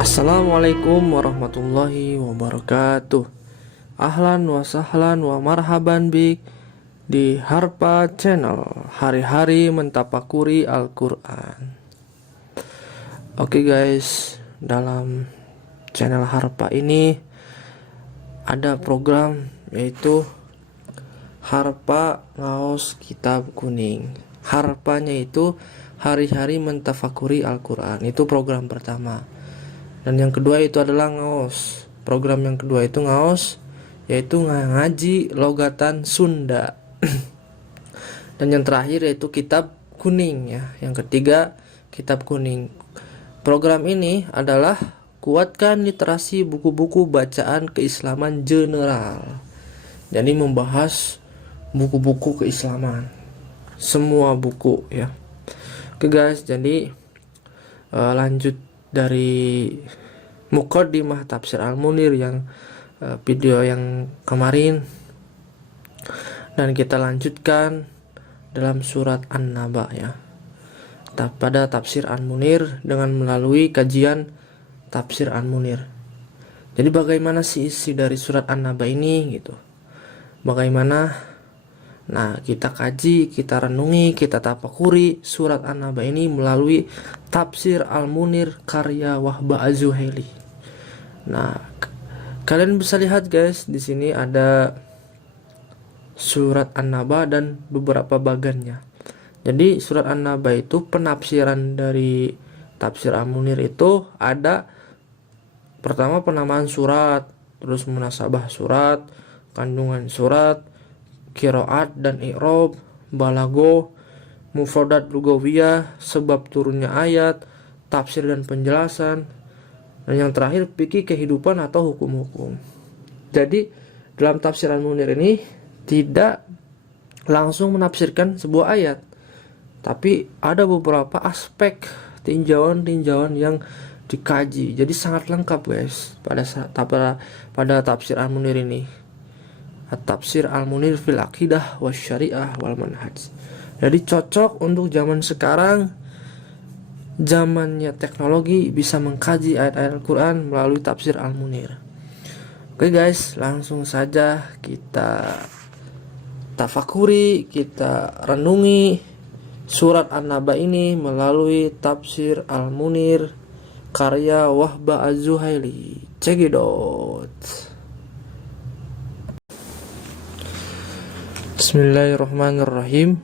Assalamualaikum warahmatullahi wabarakatuh. Ahlan wa sahlan wa marhaban bik di Harpa Channel, hari-hari mentapakuri Al-Quran. Oke guys, dalam channel Harpa ini ada program yaitu Harpa Ngaos Kitab Kuning. Harpanya itu hari-hari mentafakuri Al-Quran. Itu program pertama. Dan yang kedua itu adalah ngaos. Program yang kedua itu ngaos, yaitu ngaji logatan Sunda. Dan yang terakhir yaitu kitab kuning ya. Yang ketiga kitab kuning. Program ini adalah kuatkan literasi buku-buku bacaan keislaman general. Jadi membahas buku-buku keislaman, semua buku ya. Oke guys, jadi lanjut dari Muqaddimah Tafsir Al-Munir yang video yang kemarin, dan kita lanjutkan dalam surat An-Naba ya, pada Tafsir Al-Munir dengan melalui kajian Tafsir Al-Munir. Jadi bagaimana sih isi dari surat An-Naba ini gitu? Bagaimana? Nah, kita kaji, kita renungi, kita tapakuri surat An-Naba ini melalui Tafsir Al-Munir karya Wahba Az-Zuhaili. Nah, kalian bisa lihat guys, di sini ada surat An-Naba dan beberapa bagannya. Jadi surat An-Naba itu penafsiran dari Tafsir Al-Munir itu ada pertama penamaan surat, terus munasabah surat, kandungan surat, qiraat dan i'rab, balago, mufradat lugawiyah, sebab turunnya ayat, tafsir dan penjelasan, dan yang terakhir fikih kehidupan atau hukum-hukum. Jadi dalam Tafsir Al-Munir ini tidak langsung menafsirkan sebuah ayat, tapi ada beberapa aspek tinjauan-tinjauan yang dikaji. Jadi sangat lengkap guys pada Tafsir Al-Munir ini. Tafsir Al-Munir fil Aqidah Wasyariah wal Manhaj. Jadi cocok untuk zaman sekarang, zamannya teknologi, bisa mengkaji ayat-ayat Al-Quran melalui Tafsir Al-Munir. Oke guys, langsung saja kita tafakuri, kita renungi surat An-Naba ini melalui Tafsir Al-Munir karya Wahba Az-Zuhaili. Cekidot. Bismillahirrahmanirrahim.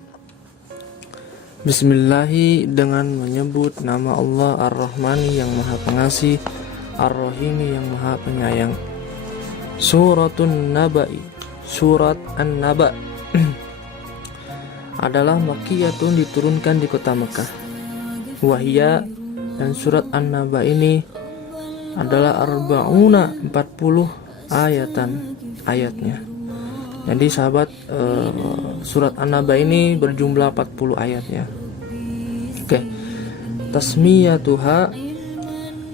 Bismillahi, dengan menyebut nama Allah Ar-Rahmani yang Maha Pengasih, Ar-Rahimi yang Maha Penyayang. Suratun Naba'i, surat An-Naba adalah makkiyatun, diturunkan di kota Mekah. Wahia, dan surat An-Naba ini adalah arba'una, 40 ayatnya. Jadi sahabat, surat An-Naba ini berjumlah 40 ayat ya. Oke. Tasmiyatuha,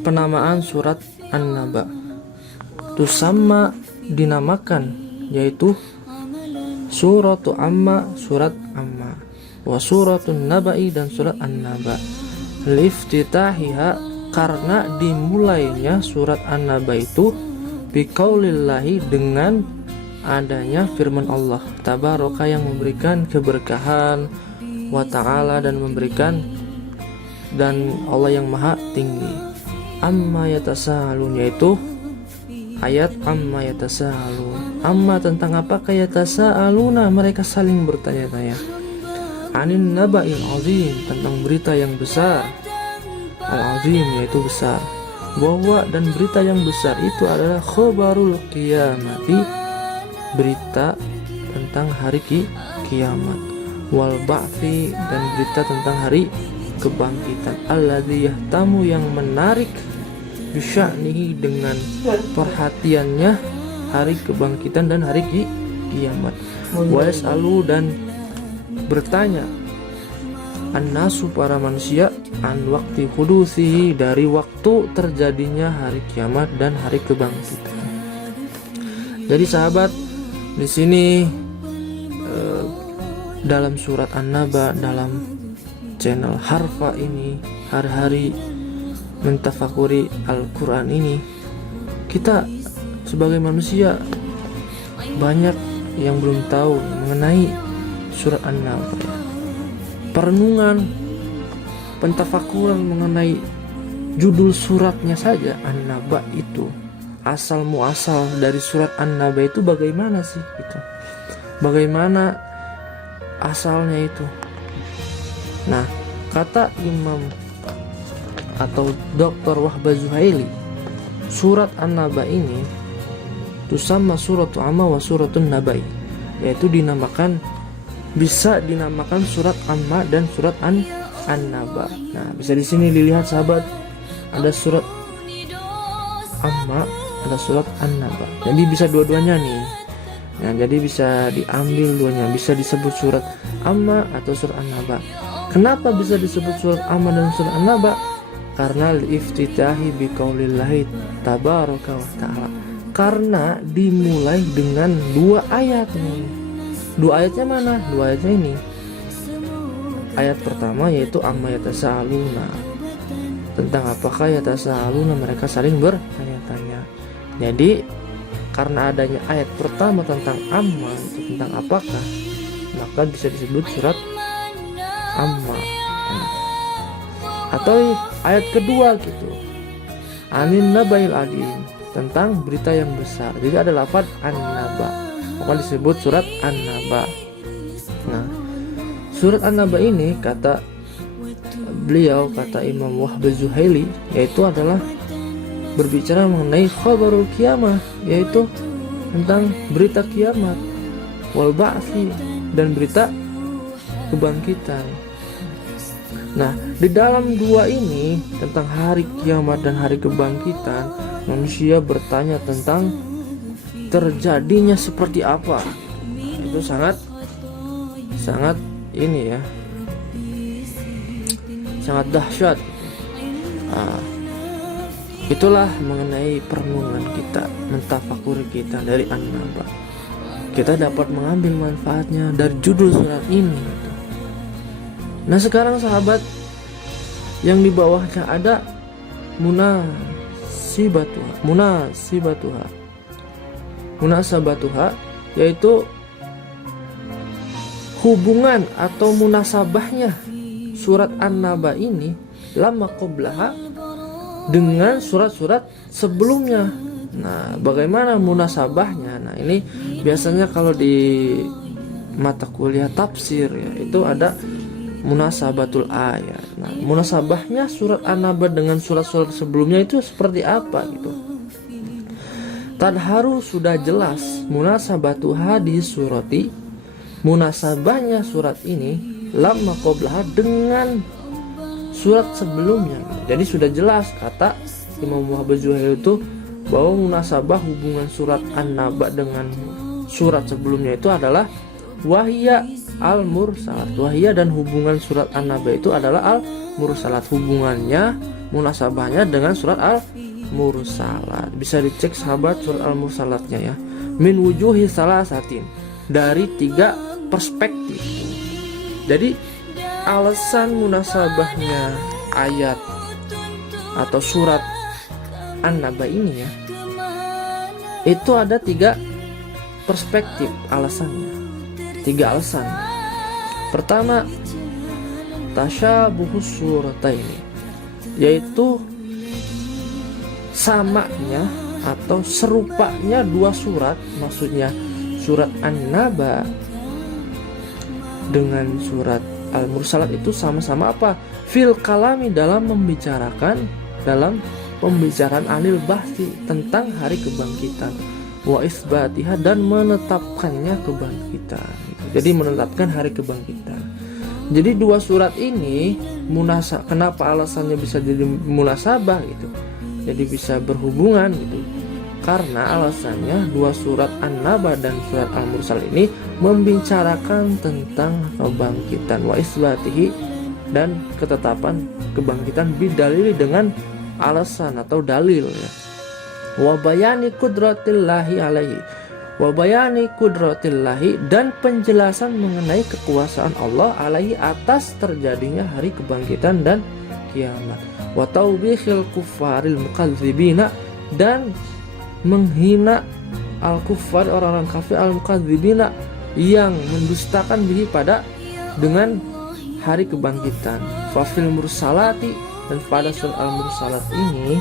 penamaan surat An-Naba. Tusamma, dinamakan, yaitu suratu Amma, surat Amma. Wa suratun Naba'i, dan surat An-Naba. Liftitahiha, karena dimulainya surat An-Naba itu biqaulillahi, dengan adanya firman Allah tabaraka, yang memberikan keberkahan, wa ta'ala, dan memberikan, dan Allah yang maha tinggi. Amma yatasaalun, yaitu ayat amma yatasaalun. Amma, tentang apakah yatasaaluna, mereka saling bertanya-tanya. Anin naba'il azim, tentang berita yang besar. Al-azim, yaitu besar. Bahwa, dan berita yang besar itu adalah khobarul qiyamati, berita tentang hari kiamat, wal ba'thi, dan berita tentang hari kebangkitan. Alladzi yahtamu, yang menarik, bisya'nihi, dengan perhatiannya hari kebangkitan dan hari kiamat. Wa yas'alu, dan bertanya, an-nasu, para manusia, an waqti hudusihi, dari waktu terjadinya hari kiamat dan hari kebangkitan. Jadi sahabat, di sini dalam surat An-Naba, dalam channel Harfa ini, hari-hari mentafakuri Al-Quran ini, kita sebagai manusia banyak yang belum tahu mengenai surat An-Naba. Perenungan, pentafakuran mengenai judul suratnya saja, An-Naba itu asal muasal dari surat An-Naba itu bagaimana sih gitu. Bagaimana asalnya itu. Nah, kata Imam atau Dr. Wahbah Zuhaili, surat An-Naba ini tusamma suratu amma wa suratun nabai, yaitu bisa dinamakan surat Amma dan surat An-Naba. Nah, bisa di sini dilihat sahabat, ada surat Amma, ada surat An-Naba. Jadi bisa dua-duanya nih. Nah, jadi bisa diambil duanya, bisa disebut surat Amma atau surat An-Naba. Kenapa bisa disebut surat Amma dan surat An-Naba? Karena iftitahi biqaulillahi tabaraka wa ta'ala. Karena dimulai dengan dua ayat nih. Dua ayatnya mana? Dua ayatnya ini. Ayat pertama yaitu amma yatasaaluna. Tentang apakah yatasaaluna, mereka saling bertanya-tanya. Jadi karena adanya ayat pertama tentang amma, itu tentang apakah, maka bisa disebut surat Amma. Atau ayat kedua gitu, anin nabail adim, tentang berita yang besar. Jadi ada lafaz An-Naba, maka disebut surat An-Naba. Nah, surat An-Naba ini kata beliau, kata Imam Wahbah Zuhaili, yaitu adalah berbicara mengenai khabarul kiamah, yaitu tentang berita kiamat, wal ba'tsi, dan berita kebangkitan. Nah, di dalam dua ini tentang hari kiamat dan hari kebangkitan, manusia bertanya tentang terjadinya seperti apa. Itu sangat ini ya, sangat dahsyat. Nah, itulah mengenai perenungan kita, mentafakuri kita dari An-Naba. Kita dapat mengambil manfaatnya dari judul surat ini. Nah, sekarang sahabat, yang di bawahnya ada munasabatuha, yaitu hubungan atau munasabahnya surat An-Naba ini lama qablaha dengan surat-surat sebelumnya. Nah, bagaimana munasabahnya? Nah, ini biasanya kalau di mata kuliah tafsir ya, itu ada munasabatul ayat. Nah, munasabahnya surat An-Naba dengan surat-surat sebelumnya itu seperti apa gitu. Tadharu sudah jelas munasabatuha di surati, munasabahnya surat ini lama qablaha dengan surat sebelumnya. Jadi sudah jelas kata Imam Wahbah Zuhaili itu bahwa munasabah hubungan surat An-Naba dengan surat sebelumnya itu adalah wahya al-mursalat. Wahya dan hubungan surat An-Naba itu adalah al-mursalat. Hubungannya, munasabahnya dengan surat al-mursalat. Bisa dicek sahabat surat al-mursalatnya ya. Min wujuhi salasatin, dari 3 perspektif. Jadi alasan munasabahnya ayat atau surat An-Naba ini ya, itu ada 3 perspektif alasannya. 3 alasan. Pertama, tasyabuhus surataini, yaitu samanya atau serupanya 2 surat, maksudnya surat An-Naba dengan surat Al-Mursalat itu sama-sama apa? Fil kalami, dalam pembicaraan anil bahsi, tentang hari kebangkitan, wa isbatiha, dan menetapkannya kebangkitan. Jadi menetapkan hari kebangkitan. Jadi 2 surat ini kenapa alasannya bisa jadi munasabah gitu, jadi bisa berhubungan gitu, karena alasannya 2 surat An-Naba dan surat Al-Mursal ini membicarakan tentang kebangkitan, wa isbatihi, dan ketetapan kebangkitan, bidalili, dengan alasan atau dalil ya, wa bayani qudratillahi alaihi, wa bayani qudratillahi, dan penjelasan mengenai kekuasaan Allah alaihi, atas terjadinya hari kebangkitan dan kiamat. wa tawbihil kuffaril mukadzibina, dan menghina al-kuffar, orang-orang kafir, al-mukadzibina, yang mendustakan bihi pada dengan hari kebangkitan. Fafil mursalati, dan pada surat al-mursalat ini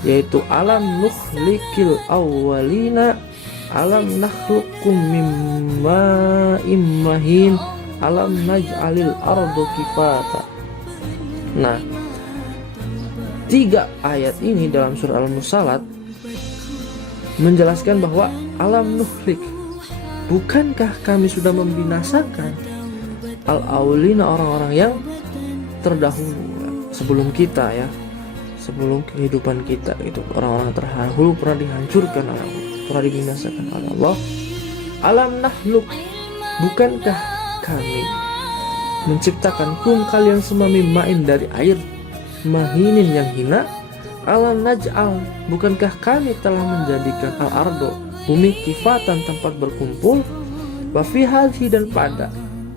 yaitu alam nukhlikil awwalina, alam nakhluqkum mimma immahin, alam naj'alil ardu kifata. Nah, 3 ayat ini dalam surah al-mursalat menjelaskan bahwa alam nukhlik, bukankah kami sudah membinasakan al-awwalina, orang-orang yang terdahulu sebelum kita ya, sebelum kehidupan kita itu, orang-orang terdahulu pernah dihancurkan oleh Allah, pernah dibinasakan oleh Allah. Alam nahluk, bukankah kami menciptakan kalian semua mimmain, dari air mahinin yang hina. Alam naj'al, bukankah kami telah menjadikan al-ardo, bumi, kifatan, tempat berkumpul. Wa fi hadhi, dan pada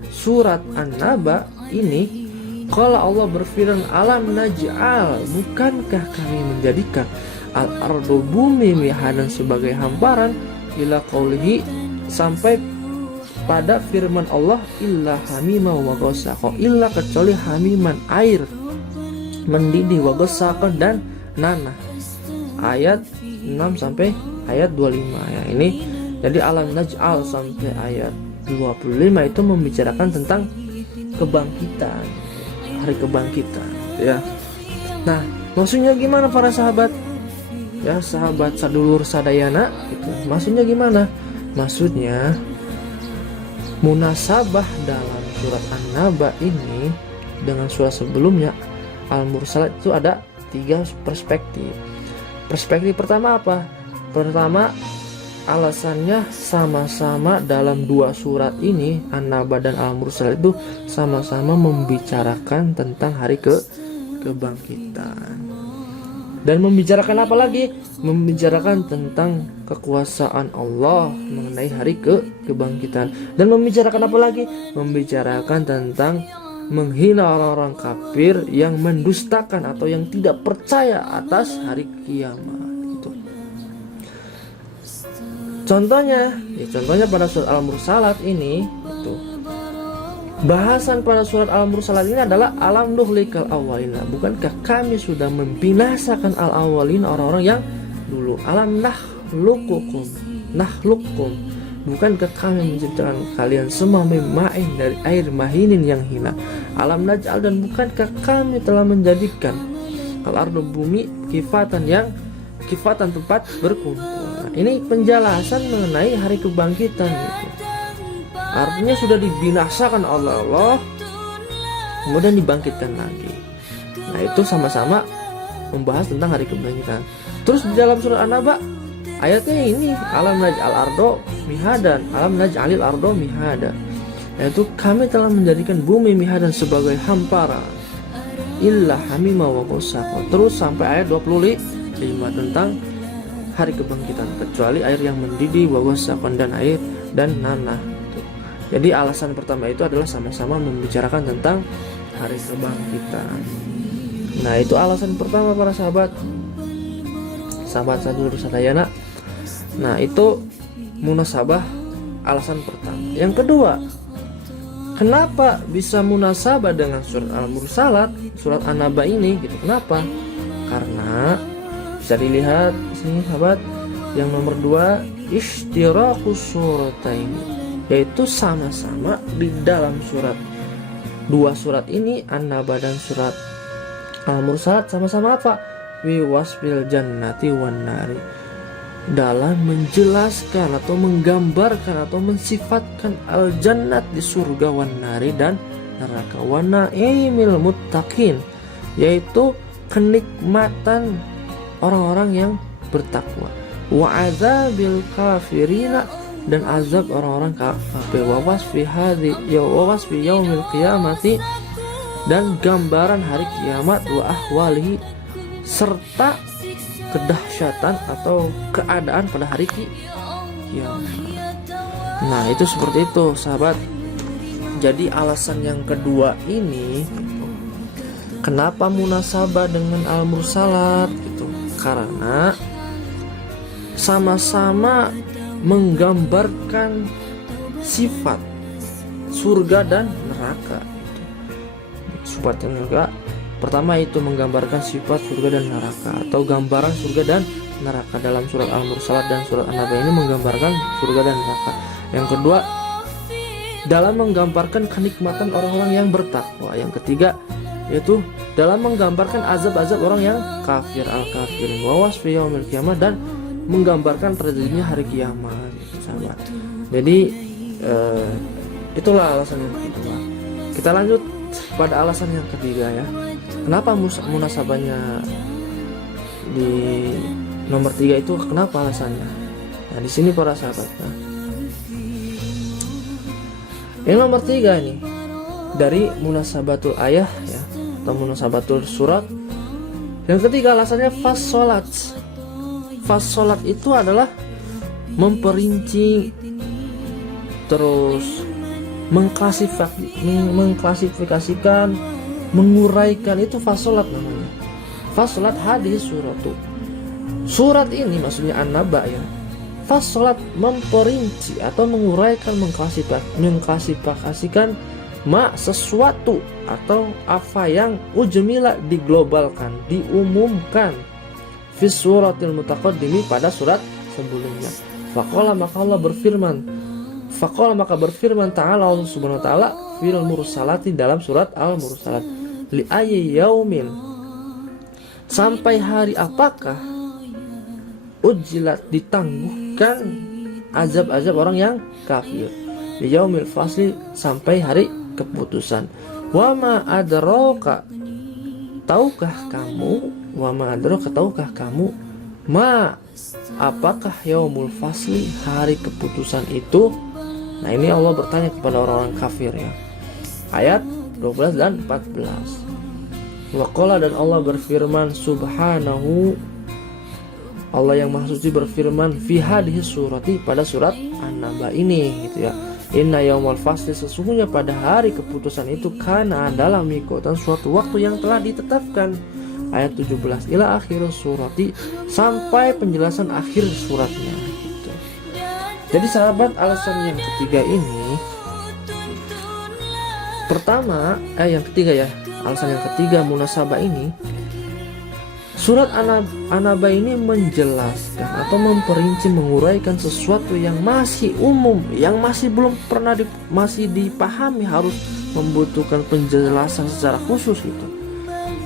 surat An-Naba ini kalau Allah berfirman alam naj'al, bukankah kami menjadikan al-ardo, bumi, mihadan, sebagai hamparan, ila qaulihi, sampai pada firman Allah illa hamima wa ghassaqa, illa kecuali hamiman, air mendidih, wa ghassaqa, dan nanah. Ayat 6 sampai ayat 25 ya. Ini jadi alam naj'al sampai ayat 25 itu membicarakan tentang kebangkitan, hari kebangkitan ya. Nah, maksudnya gimana para sahabat? Ya, sahabat sadulur sadayana itu. Maksudnya gimana? Maksudnya munasabah dalam surat An-Naba ini dengan surat sebelumnya Al-Mursalat itu ada 3 perspektif. Perspektif pertama apa? Pertama, alasannya sama-sama dalam 2 surat ini, An-Naba dan Al-Mursalat, itu sama-sama membicarakan tentang hari kebangkitan. Dan membicarakan apa lagi? Membicarakan tentang kekuasaan Allah mengenai hari kebangkitan. Dan membicarakan apa lagi? Membicarakan tentang menghina orang-orang kafir yang mendustakan atau yang tidak percaya atas hari kiamat gitu. Contohnya pada surat Al-Mursalat ini itu, bahasan pada surat Al-Mursalat ini adalah alam nuhlikal awwalina, bukankah kami sudah membinasakan al-awwalin, orang-orang yang dulu. Alam nakhluqukum, bukankah kami menciptakan kalian semua mimmain, dari air mahinin yang hina. Alam naj'al, dan bukankah kami telah menjadikan al-ardu, bumi, kifatan tempat berkumpul. Nah, ini penjelasan mengenai hari kebangkitan gitu. Artinya sudah dibinasakan oleh Allah, kemudian dibangkitkan lagi. Nah, itu sama-sama membahas tentang hari kebangkitan. Terus di dalam surah An-Naba ayatnya ini alam naj'al ardo mihadan, alam naj'alil ardo mihada, yaitu kami telah menjadikan bumi mihadan sebagai hamparan, illa hamima wa ghassaqa, terus sampai ayat 25 tentang hari kebangkitan, kecuali air yang mendidih, wa ghassaqan, dan air dan nanah. Jadi alasan pertama itu adalah sama-sama membicarakan tentang hari kebangkitan. Nah, itu alasan pertama para sahabat sadulur sadayana. Nah, itu munasabah, alasan pertama. Yang kedua, kenapa bisa munasabah dengan surat Al-Mursalat, surat An-Naba ini gitu? Kenapa? Karena bisa dilihat sini sahabat, yang nomor 2 ishtirakus surataini, yaitu sama-sama di dalam surat, 2 surat ini An-Naba dan surat Al-Mursalat sama-sama apa? Wi wasfil jannati wan nari, dalam menjelaskan atau menggambarkan atau mensifatkan al-jannat di surga, wan nari, dan neraka, wa na'imil muttaqin, yaitu kenikmatan orang-orang yang bertakwa, wa adzabil kafirina, dan azab orang-orang kafir, wa wasfi yaumil qiyamati, dan gambaran hari kiamat, wa ahwalihi, serta kedahsyatan atau keadaan pada hari kiamat. Nah, itu seperti itu sahabat. Jadi alasan yang kedua ini Kenapa munasabah dengan al-mursalat gitu? Karena sama-sama menggambarkan sifat surga dan neraka gitu. Sifat neraka pertama itu menggambarkan sifat surga dan neraka, atau gambaran surga dan neraka dalam surat Al-Mursalat dan surat An-Naba ini menggambarkan surga dan neraka. Yang kedua, dalam menggambarkan kenikmatan orang-orang yang bertakwa. Yang ketiga, yaitu dalam menggambarkan azab-azab orang yang kafir, al-kafirin, wa wasfi yaumil qiyamah, dan menggambarkan terjadinya hari kiamat gitu, sahabat. Jadi itulah alasan yang kedua. Kita lanjut pada alasan yang ketiga ya. Kenapa munasabahnya di nomor 3 itu? Kenapa alasannya? Nah, di sini para sahabat. Nah, yang nomor 3 ini dari munasabatul ayah ya, atau munasabatul surat. Yang ketiga alasannya fassolat. Fassolat itu adalah memperinci, terus mengklasifikasikan, menguraikan, itu fassolat namanya. Fassolat hadis suratu. Surat ini maksudnya An-Naba ya. Fassolat memperinci atau menguraikan, mengklasifikasikan sesuatu atau apa yang ujmila diglobalkan, diumumkan fi suratil mutaqaddimi pada surat sebelumnya. Faqala maka Allah berfirman ta'ala, Allah subhanahu wa ta'ala, fil mursalati dalam surat Al-Mursalat, li ayyi yaumin, sampai hari apakah, ujilat ditangguhkan azab-azab orang yang kafir, li yaumil fasli sampai hari keputusan. Wa ma adraka, tahukah kamu, tahukah kamu, ma apakah yaumul fasli, hari keputusan itu? Nah, ini Allah bertanya kepada orang-orang kafir ya. Ayat 12 dan 14. Waqala, dan Allah berfirman, subhanahu, Allah yang maha suci berfirman, fi hadhihi surati, pada surat An-Naba ini gitu ya. Inna yaumul fasli, sesungguhnya pada hari keputusan itu, kana adalah mikotan, suatu waktu yang telah ditetapkan. Ayat 17 ila akhir surati, sampai penjelasan akhir suratnya gitu. Jadi sahabat, alasan yang ketiga ini, yang ketiga ya, alasan yang ketiga munasabah ini, surat An-Naba ini menjelaskan atau memperinci, menguraikan sesuatu yang masih umum, yang masih belum pernah masih dipahami, harus membutuhkan penjelasan secara khusus gitu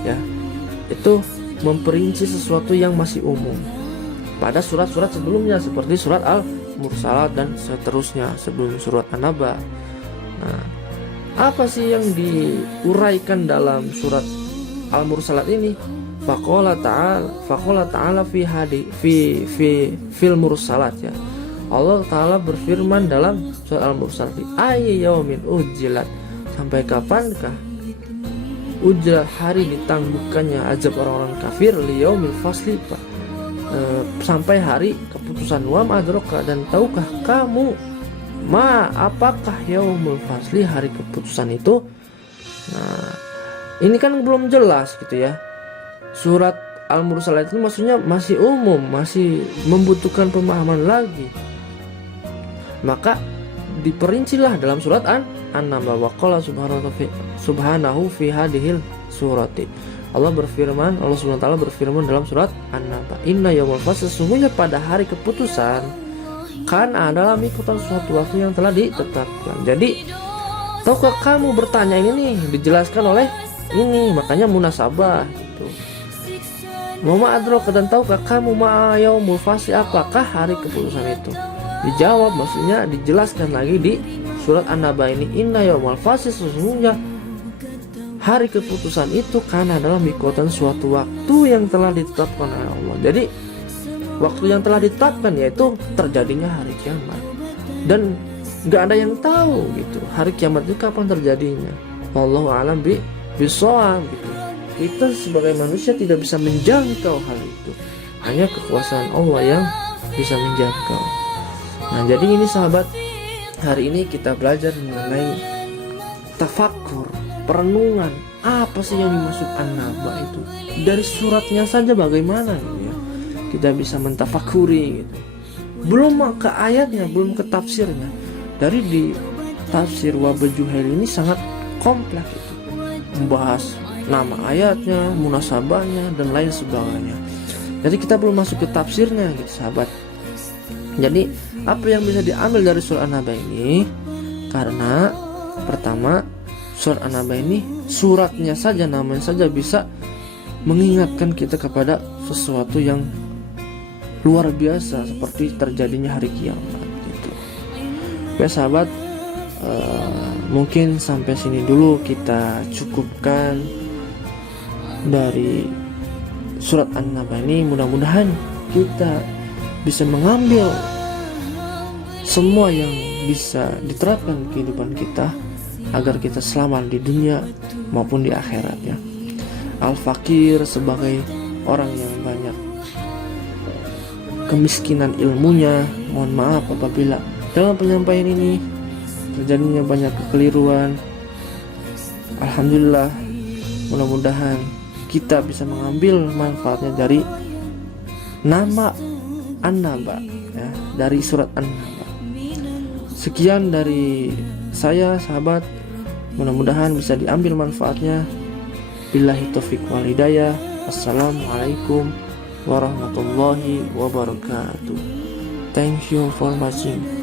ya. Itu memperinci sesuatu yang masih umum pada surat-surat sebelumnya seperti surat Al-Mursalat dan seterusnya sebelum surat An-Naba. Nah, apa sih yang diuraikan dalam surat Al-Mursalat ini? Faqala ta'ala fil mursalat ya. Allah Ta'ala berfirman dalam surat Al-Mursalat, ayyi yaumin ujilat, sampai kapankah ujilat, hari ditangguhkannya azab orang-orang kafir, liyaumil fasli, sampai hari keputusan. Wa ma'adraka, dan tahukah kamu, apakah yaumul fasli, hari keputusan itu? Nah, ini kan belum jelas gitu ya. Surat Al-Mursalat itu maksudnya masih umum, masih membutuhkan pemahaman lagi. Maka diperincilah dalam surat An-Naba. Wa qala subhanahu fi hadhil surati. Allah subhanahu wa ta'ala berfirman dalam surat An-Naba, inna yaumul fasl, sesungguhnya pada hari keputusan, kan adalah mikutan suatu waktu yang telah ditetapkan. Jadi tahukah kamu, bertanya ini nih dijelaskan oleh ini, makanya munasabah gitu. Mama adroka, dan tahukah kamu ma yaumul fasl, apakah hari keputusan itu? Dijawab, maksudnya dijelaskan lagi di surat An-Naba ini, inna yaumul fasl, sesungguhnya hari keputusan itu kan adalah mikotan, suatu waktu yang telah ditetapkan oleh Allah. Jadi waktu yang telah ditetapkan yaitu terjadinya hari kiamat, dan nggak ada yang tahu gitu hari kiamat itu kapan terjadinya. Wallahu a'lam bishawab gitu. Kita sebagai manusia tidak bisa menjangkau hal itu, hanya kekuasaan Allah yang bisa menjangkau. Nah, jadi ini sahabat, hari ini kita belajar mengenai tafakkur, perenungan, apa sih yang dimaksud An-Naba itu? Dari suratnya saja bagaimana gitu ya, kita bisa mentafakuri gitu. Belum ke ayatnya, belum ke tafsirnya. Dari di tafsir Wahbah Juhaili ini sangat kompleks gitu, membahas nama ayatnya, munasabahnya, dan lain sebagainya. Jadi kita belum masuk ke tafsirnya gitu sahabat. Jadi apa yang bisa diambil dari surat An-Naba ini? Karena pertama, surat An-Naba ini suratnya saja, namanya saja bisa mengingatkan kita kepada sesuatu yang luar biasa seperti terjadinya hari kiamat gitu. Ya sahabat, mungkin sampai sini dulu kita cukupkan dari surat An-Naba ini. Mudah-mudahan kita bisa mengambil semua yang bisa diterapkan di kehidupan kita agar kita selamat di dunia maupun di akhirat ya. Al-Fakir sebagai orang yang banyak kemiskinan ilmunya, mohon maaf apabila dalam penyampaian ini terjadinya banyak kekeliruan. Alhamdulillah, mudah-mudahan kita bisa mengambil manfaatnya dari nama An-Naba ya, dari surat An-Naba. Sekian dari saya sahabat, mudah-mudahan bisa diambil manfaatnya. Billahi taufiq wal hidayah. Assalamualaikum warahmatullahi wabarakatuh. Thank you for watching.